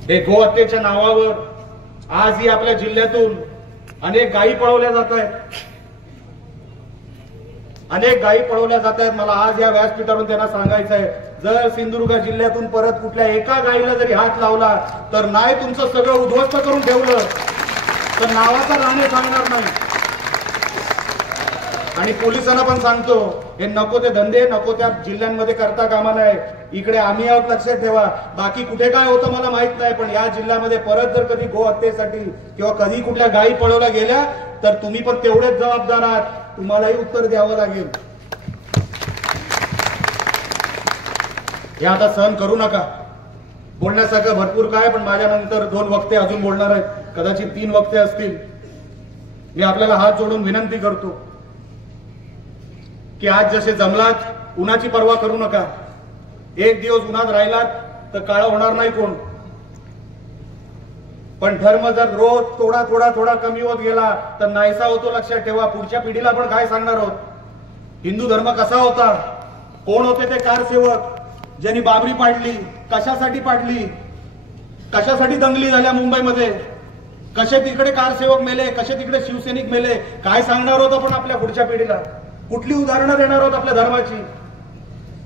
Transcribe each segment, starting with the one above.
हे गोहत्येच्या नावावर आजही आपल्या जिल्ह्यातून अनेक गायी पळवल्या जात आहेत, अनेक गायी पळवल्या जात आहेत। मला आज या व्यासपीठावरून त्यांना सांगायचं आहे, जर सिंधुदुर्ग जिल्ह्यातून परत कुठल्या एका गायीला जरी हात लावला तर नाही तुमचं सगळं उद्ध्वस्त करून ठेवलं तर नावाचा राणे सांगणार नाही। आणि पोलिसांना पण सांगतो, हे नको ते धंदे नको त्या जिल्ह्यांमध्ये करता कामा नये। इकडे आम्ही आहोत, लक्षात ठेवा। बाकी कुठे काय होतं मला माहित नाही, पण या जिल्ह्यामध्ये परत जर कधी गो हत्येसाठी किंवा कधी कुठल्या गायी पळवल्या गेल्या तर तुम्ही पण तेवढेच जबाबदार आहात, तुम्हालाही उत्तर द्यावं लागेल। हे आता सहन करू नका। बोलण्यासारखं भरपूर काय, पण माझ्यानंतर 2 वक्ते अजून बोलणार आहेत, कदाचित 3 वक्ते असतील। मी आपल्याला हात जोडून विनंती करतो की आज जसे जमलात उन्हाची पर्वा करू नका। एक दिवस उन्हात राहिलात तर काळा होणार नाही कोण, पण धर्म जर रोज थोडा थोडा थोडा कमी होत गेला तर नाहीसा होतो, लक्षात ठेवा। पुढच्या पिढीला पण काय सांगणार आहोत? हिंदू धर्म कसा होता, कोण होते ते कारसेवक ज्यांनी बाबरी पाडली, कशासाठी पाडली, कशासाठी दंगली झाल्या मुंबईमध्ये, कसे तिकडे कारसेवक मेले, कसे तिकडे शिवसैनिक मेले, काय सांगणार आहोत आपण आपल्या पुढच्या पिढीला? कुठली उदाहरणं देणार आहोत आपल्या धर्माची?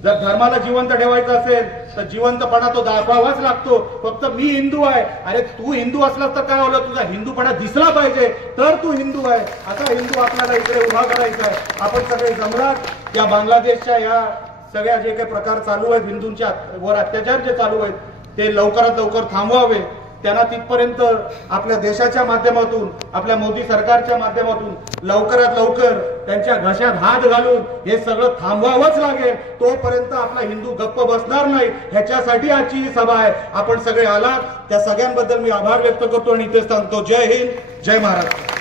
जर धर्माला जिवंत ठेवायचं असेल तर जिवंतपणा तो दाखवावाच लागतो। फक्त मी हिंदू आहे, अरे तू हिंदू असलास तर काय होलं, तुझा हिंदूपणा दिसला पाहिजे तर तू हिंदू आहे। आता हिंदू आपल्याला इकडे उभा करायचा आहे। आपण सगळे जमलात या बांगलादेशच्या या सगळ्या जे काही प्रकार चालू आहेत, हिंदूंच्या वर अत्याचार जे चालू आहेत ते लवकरात लवकर थांबवावे। त्यांना तिथपर्यंत आपल्या देशाच्या माध्यमातून, आपल्या मोदी सरकारच्या माध्यमातून लवकरात लवकर त्यांच्या घशात हात घालून हे सगळं थांबवावंच लागेल। तोपर्यंत आपला हिंदू गप्प बसणार नाही। ह्याच्यासाठी आजची ही सभा आहे। आपण सगळे आलात त्या सगळ्यांबद्दल मी आभार व्यक्त करतो आणि इथे सांगतो, जय हिंद, जय महाराष्ट्र।